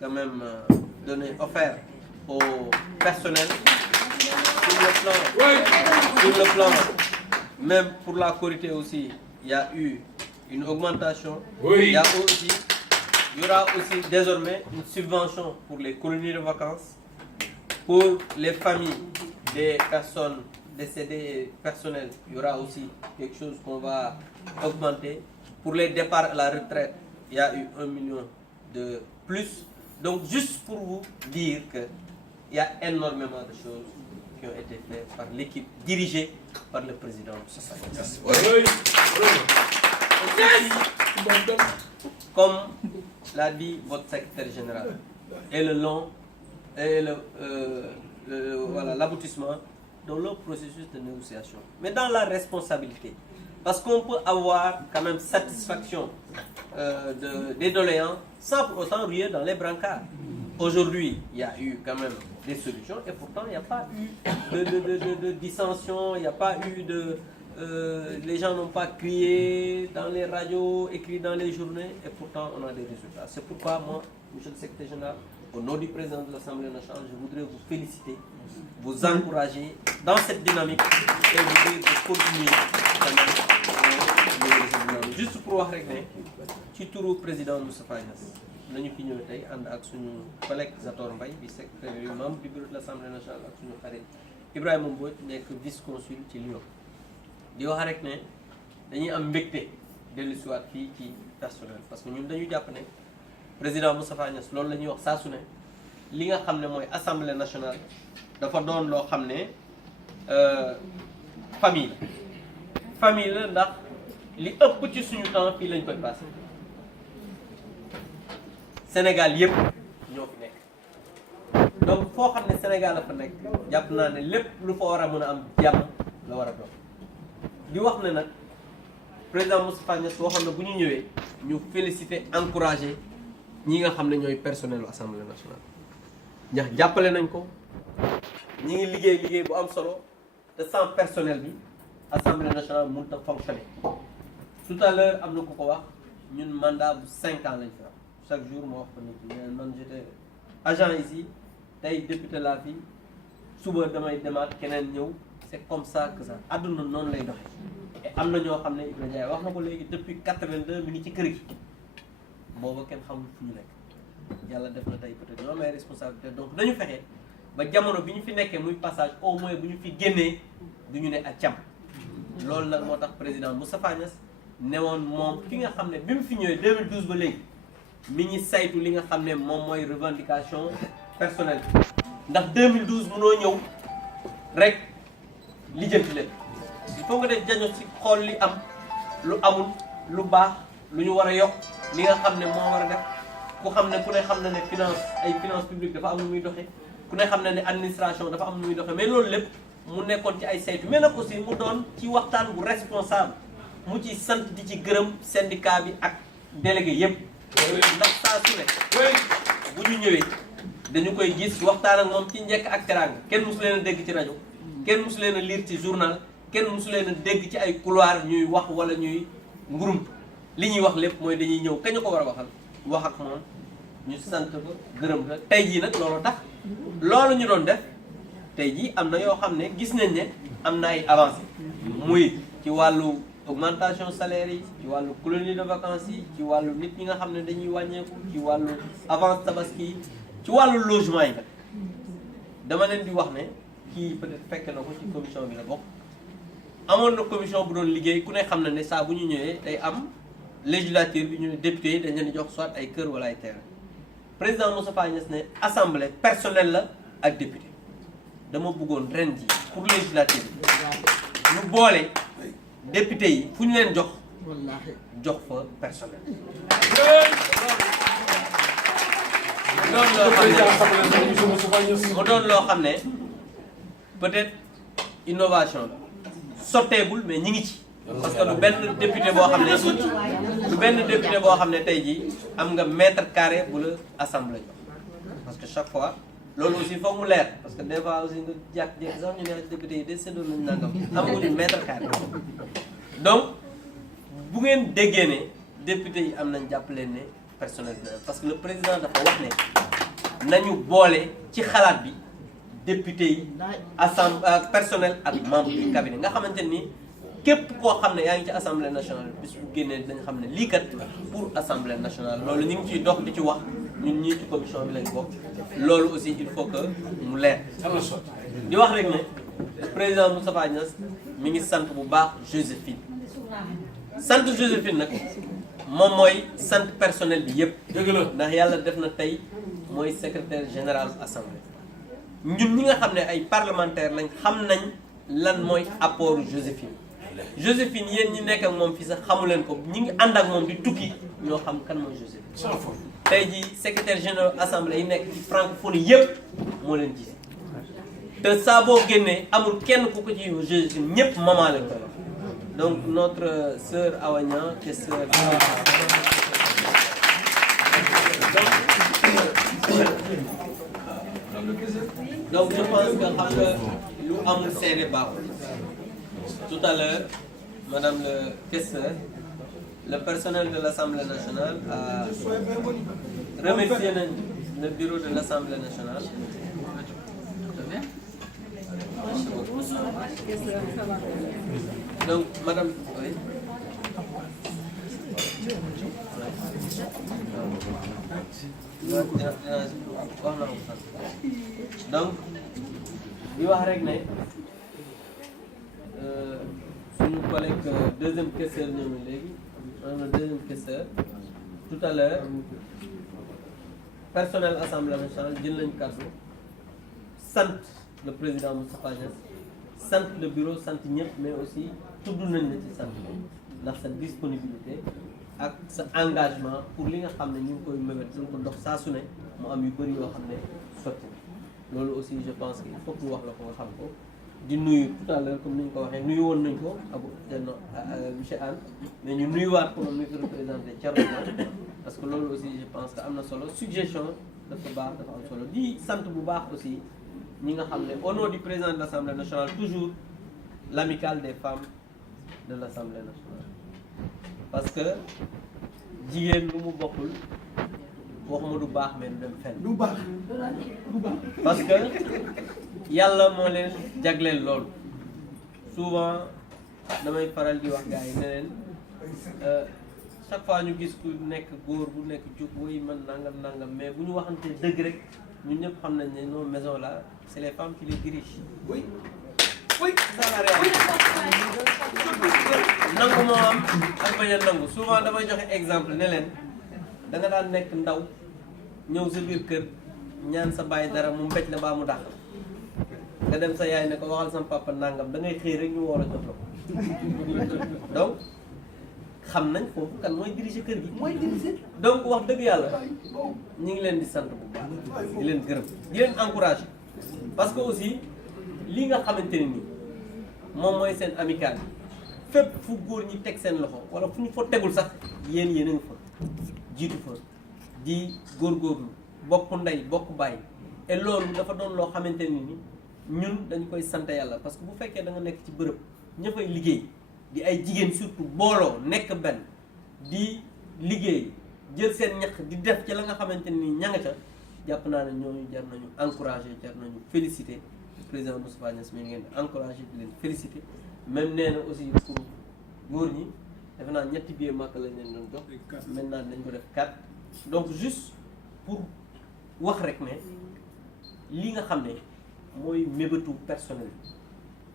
quand même offert au personnel sur le plan, même pour la Korité aussi, il y a eu une augmentation. Oui. Il y aura aussi désormais une subvention pour les colonies de vacances, pour les familles des personnes décédées et personnelles. Il y aura aussi quelque chose qu'on va augmenter. Pour les départs à la retraite, il y a eu 1 million de plus. Donc juste pour vous dire qu'il y a énormément de choses qui ont été faites par l'équipe dirigée par le président Moussa Niasse. Comme l'a dit votre secrétaire général, et l'aboutissement dans le processus de négociation. Mais dans la responsabilité, parce qu'on peut avoir quand même satisfaction des doléances sans pour autant ruer dans les brancards. Aujourd'hui, il y a eu quand même des solutions et pourtant il n'y a pas eu de dissension, il n'y a pas eu de... les gens n'ont pas crié dans les radios, écrit dans les journaux et pourtant on a des résultats. C'est pourquoi moi, monsieur le secrétaire général, au nom du président de l'Assemblée nationale, je voudrais vous féliciter, vous encourager dans cette dynamique et vous dire de continuer quand même. Juste pour wax rek ne ci turu président Moustapha Niasse nañu fi ñëw tey ànd ak suñu collègue Zator Mbaye di secrétaire yu membre du bureau de l'Assemblée nationale ak suñu xarit Ibrahima Mbodj nekk vice-consul ci Lyon di wax rek ne dañuy am mbégte dellusiwaat fii ci personnel parce que ñun dañu jàpp ne président Moustapha Niasse loolu la ñuy wax saa su ne li nga xam ne mooy assemblée nationale dafa doon loo xam ne famille la ndax li ëpp ci suñu temps fii lañ koy passé Sénégal yëpp ñoo fi nekk donc foo xam ne Sénégal la fa nekk jàpp naa ne lépp lu fa war a mën a am jàmm la war a doon di wax ne nag président Moustapha Niasse waxoon na bu ñu ñëwee ñu féliciter encourager ñi nga xam ne ñooy personnel u assemblée nationale ndax jàppale nañ ko ñi ngi liggéey bu am solo te sans personnel bi assemblée nationale mënut a fonctionner. Tout à l'heure am na ku ko wax ñun mandat bu 5 ans lañ fi am chaque jour moo wax ko nit ñi man j'étais agent ici tey député laa fi suba damay demaat keneen ñëw c'est comme ça que ça àdduna noonu lay doxee. et am na ñoo xam ne Ibrahima Ndiaye wax na ko léegi depuis 82 mi ngi ci kër gi booba kenn xamul fu ñu nekk yàlla def na tey peut-être ñoo am ay responsabilité donc dañu fexe ba jamono bi ñu fi nekkee muy passage au moins bu ñu fi génnee du ñu ne ak càmm loolu nag moo tax président Moustapha Niasse newoon moom fi nga xam ne bi mu fi ñëwee 2012 ba léegi mi ngi saytu li nga xam ne moom mooy revendication personnelle ndax 2012 mënoo ñëw rek lijjanti leen il faut nga def diagnostic xool li am lu amul lu baax lu ñu war a yokk li nga xam ne moo war a def ku xam ne ku ne xam na ne finance publique dafa am lu muy doxee ku ne xam na ne administration dafa am lu muy doxee mais loolu lépp mu nekkoon ci ay saytu mais nag aussi mu doon ci waxtaan bu responsable mu ci sant di ci gërëm syndicat bi ak délégué yëpp ndax saa su ne bu ñu ñëwee dañu koy gis waxtaan ak moom ci njëkk ak teraanga kenn mosu leen a dégg ci rajo kenn mosu leen a lire ci journal kenn mosu leen a dégg ci ay couloir ñuy wax wala ñuy ngurum li ñuy wax lépp mooy dañuy ñëw kañ ko war a waxal wax ak moom ñu sant ko gërëm ko tey jii nag loolu tax loolu ñu doon def tey jii am na yoo xam ne gis nañ ne am na ay avancées muy ci wàllu augmentation salaire yi ci wàllu colonie de vacances yi ci wàllu nit ñi nga xam ne dañuy wàññeeku ci wàllu avance tabaski yi ci wàllu logement yi nag dama leen di wax ne kii peut-être fekk na ko ci commission bi la bokk amoon na commission bu doon liggéey ku ne xam na ne saa bu ñu ñëwee day am législature bi ñu ne député yi dañ leen di jox soit ay kër wala ay terrain président Moustapha Niasse ne assemblée personnelle la ak député dama bëggoon ren ji pour législature bi ñu boole député yi fu ñu leen jox fa personnel mu doon loo xam ne peut-être innovation la sotteegul mais ñi ngi ci parce que du benn député boo xam ne tey jii am nga mètre carré bu la assemblée jox parce que chaque fois loolu aussi foog mu leer parce que des fois aussi nga jàkk-jekk sax ñu ne député yi de séddoon nañu nangam amaguñu mètre carré donc bu ngeen déggee ne député yi am nañ jàpp leen ne personnel bi parce que le président dafa wax ne nañu boole ci xalaat bi député yi personnel ak membre du cabinet nga xamante ni képp koo xam ne yaa ngi ci assemblée nationale bis bu génnee dañ xam ne lii kat pour assemblée nationale loolu ñu ngi ciy dox di ci wax ñun ñii ci commission bi lañ bokk loolu aussi il faut que mu leer. di wax rek ne président Moustapha Niasse mi ngi sant bu baax Joséphine sant Joséphine nag moom mooy sant personnel bi yëpp. dëgg la ndax yàlla def na tey mooy secrétaire général assemblée ñun ñi nga xam ne ay parlementaire lañ xam nañ lan mooy apport Joséphine. Joséphine yéen ñi nekk ak moom fii sax xamu leen ko ñi ngi ànd ak moom di tukki ñoo xam kan mooy Joséphine. tey jii secrétaire général assemblée yi nekk ci francophonie yëpp moo leen jiite te saa boo génnee amul kenn ku ko ci Joséphine ñëpp maman lañ koy wax donc notre sœur Awa Niang te sœur donc je pense que xam nga lu amul seede baaxul. Tout à l'heure, Madame le questeur, le personnel de l'Assemblée nationale a remercié le bureau de l'Assemblée nationale. Donc, Madame, oui. Donc, je vais suñu collègue deuxième questeur ñëw na léegi maanaam le deuxième questeur tout à l'heure personnel assemblée nationale jël nañ kàddu sant le président Moustapha Niasse sant le bureau sant ñëpp mais aussi tudd nañ la ci sant ndax sa disponibilité ak sa engagement pour li nga xam ne ñu ngi koy mëbët suñ ko dox saa su ne mu am yu bëri yoo xam ne sotti loolu aussi je pense que il faut que ñu wax la ko nga xam ko di nuyu tout à l'heure comme ni ñu ko waxee nuyu woon nañ ko Abou Diallo monsieur Anne mais ñu nuyuwaat ko moom mi fi représenté Thierno parce que loolu aussi je pense que am na solo suggestion dafa baax dafa am solo di sant bu baax aussi ñi nga xam ne au nom du président de l'Assemblée nationale toujours l'amicale des femmes de l'Assemblée nationale parce que jigéen lu mu bokkul waxuma du baax mais du dem fenn. du baax parce que yàlla moo leen jagleel loolu souvent damay faral di wax gars yi ne leen chaque fois ñu gis ku nekk góor bu nekk jug woy man nangam mais bu ñu waxante dëgg rek ñun ñëpp xam nañ ne nos maisons là c'est les femmes qui les dirigent. oui oui ça la réalité. nangu moo am ak bañ a nangu souvent damay joxe exemple ne leen da nga daan nekk ndaw ñëw sa biir kër ñaan sa bàyyi dara mu mbéj la baa mu dàq nga dem sa yaay ne ko waxal sama papa nangam da ngay xëy rek ñu war a jox la ko donc xam nañ foofu kan mooy diriger kër gi. mooy diriger donc wax dëgg yàlla ñu ngi leen di sant bu baax di leen gërëm di leen encourager parce que aussi li nga xamante ne ni moom mooy seen amicale fépp fu góor ñi teg seen loxo wala fu ñu fa tegul sax yéen a ngi fa jiitu fa di góorgóorlu bokk ndey bokk bàyyi et loolu dafa doon loo xamante ne ni ñun dañu koy sant yàlla parce que bu fekkee da nga nekk ci bërëb ña fay liggéey di ay jigéen surtout booloo nekk benn di liggéey jël seen ñax di def ci la nga xamante ni ña nga ca jàpp naa ne ñooñu jar nañu encourager jar nañu féliciter président Moustapha Niasse mi ngeen di encourager di leen féliciter même nee na aussi pour góor ñi defe naa 3 billets màkk lañ leen doon jox maintenant dañ ko def 4 donc juste pour wax rek ne li nga xam ne mooy mébétu personnel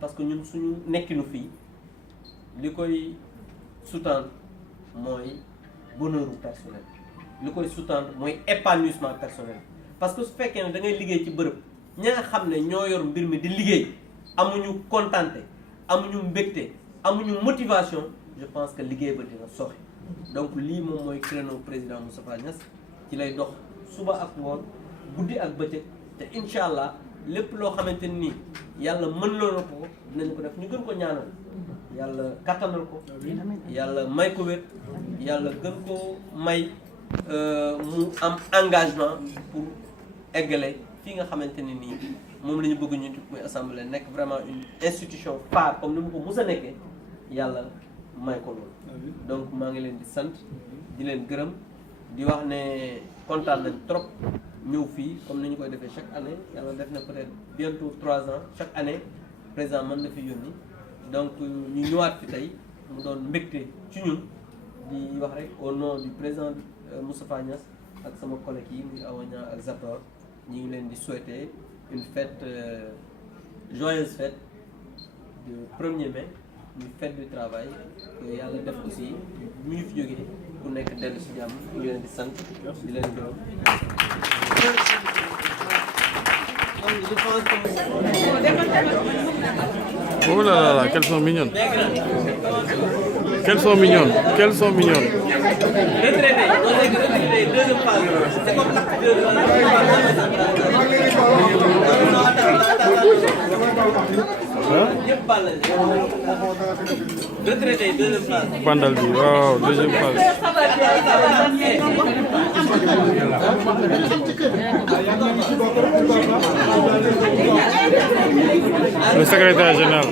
parce que ñun suñu nekkinu fii li koy sous-tendre mooy bonheuru personnel li koy sous-tendre mooy épanouissement personnel parce que su fekkee ne da ngay liggéey ci bërëb ña nga xam ne ñoo yor mbir mi di liggéey amuñu contenté amuñu mbégte amuñu motivation je pense que liggéey ba dina soxe donc lii moom mooy créneau président Moustapha Niasse ci lay dox suba ak ngoon guddi ak bëccëg te incha allah lépp loo xamante ni yàlla mën loo na ko dinañ ko def ñu gën ko ñaanal yàlla kattanal ko yàlla may ko wér yàlla gën ko may mu am engagement pour eggale fii nga xamante ne nii moom la ñu bëgg ñu muy assemblée nekk vraiment une institution phare comme ni mu ko mus a nekkee yàlla may ko loolu donc maa ngi leen di sant di leen gërëm di wax ne kontaan nañ trop ñëw fii comme ni ñu koy defee chaque année yàlla def na peut-être bientôt 3 ans chaque année président mën na fi yónni donc ñu ñëwaat fi tey mu doon mbégte ci ñun di wax rek au nom du président Moustapha Niasse ak sama collègue yi muy Awa Niang ak Zator ñu ngi leen di souhaiter une fête joyeuse fête de 1er mai muy fête du travail que yàlla def aussi bu ñu fi jógee ku nekk dellu si jàmm ñu leen di sant di leen gërëm. Je pense que... Oh là là, qu'elles sont mignonnes. Qu'elles sont mignonnes. Qu'elles sont mignonnes. Retraité, deuxième phase. C'est comme l'acte 2 retraité, deuxième phase. Bandal bi, waaw, deuxième phase. Le secrétaire général.